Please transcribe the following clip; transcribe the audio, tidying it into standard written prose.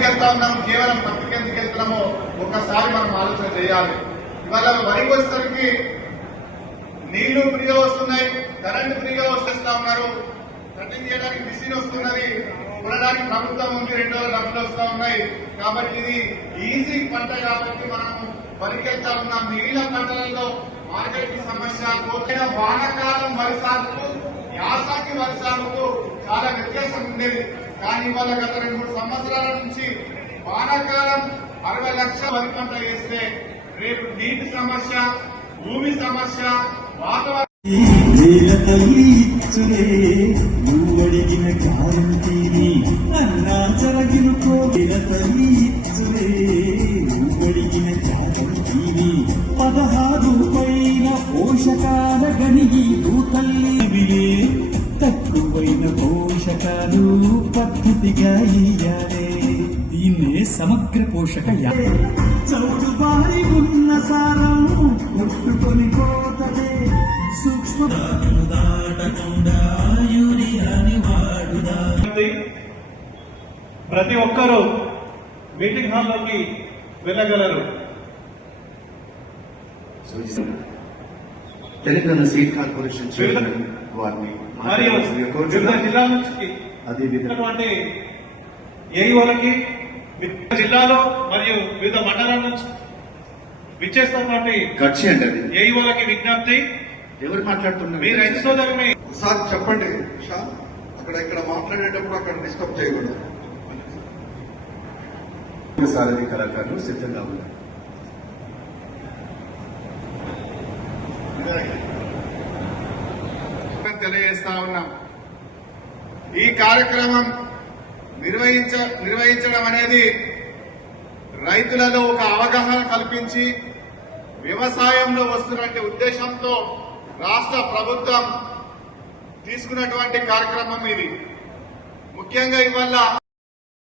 ఎందుకు వెళ్తా ఉన్నాం, కేవలం పత్రిక ఎందుకు వెళ్తున్నామో ఒక్కసారి మనం ఆలోచన చేయాలి. ఇవాళ వరికి వచ్చేసరికి నీళ్లు ఫ్రీగా వస్తున్నాయి, కరెంటు ఫ్రీగా వచ్చేస్తా ఉన్నారు, కటింగ్ చేయడానికి మిషన్ వస్తున్నది, కొనడానికి ప్రభుత్వం ఉంది, 2 డబ్బులు వస్తా ఉన్నాయి. కాబట్టి ఇది ఈజీ పంట కాబట్టి మనం వరికి వెళ్తా ఉన్నాం. మిగిలిన పంటలలో మార్కెట్ సమస్య, కోతైన వానకాలం వరి సాగుకు యాసంగి వరి సాగుకు చాలా వ్యత్యాసం ఉండేది. కానీ ఇవాళ గత 2-3 సంవత్సరాల నుంచి వానాకాలం 60 లక్షల వరి పంట వేస్తే రేపు నీటి సమస్య, భూమి సమస్య, వాతావరణ పోషకాల గనిగి తల్లి తక్కువైన పోషకాలు పద్ధతిగా ఇయ్యాలే. దీన్నే సమగ్ర పోషక చౌడు బారి ఉన్న సారం కొట్టుకొని పోతలే. సూక్ష్మ దాటకుండా యూరియాని వాడుదా. ప్రతి ఒక్కరూ మీటింగ్ హాల్లోకి వెళ్ళగలరు. తెలంగాణ స్టేట్ కార్పొరేషన్ చైర్మన్ వారిని మరియు వివిధ జిల్లాల నుంచి అదేవిధంగా ఏఈఓలకి జిల్లాలో మరియు వివిధ మండలాల నుంచి విచ్చేస్తున్నటువంటి ఏఈఓలకి విజ్ఞప్తి. ఎవరు మాట్లాడుతున్నారు? మీ రైతు సోదరుని సార్ చెప్పండి. అక్కడ ఇక్కడ మాట్లాడేటప్పుడు అక్కడ డిస్టర్బ్ చేయకూడదు. సారథి కళాకారులు సిద్ధంగా ఉన్నారు. తెలియజేస్తా ఉన్నాం. ఈ కార్యక్రమం నిర్వహించడం అనేది రైతులలో ఒక అవగాహన కల్పించి వ్యవసాయంలో వస్తున్నటువంటి ఉద్దేశంతో రాష్ట్ర ప్రభుత్వం తీసుకున్నటువంటి కార్యక్రమం ఇది. ముఖ్యంగా ఇవాళ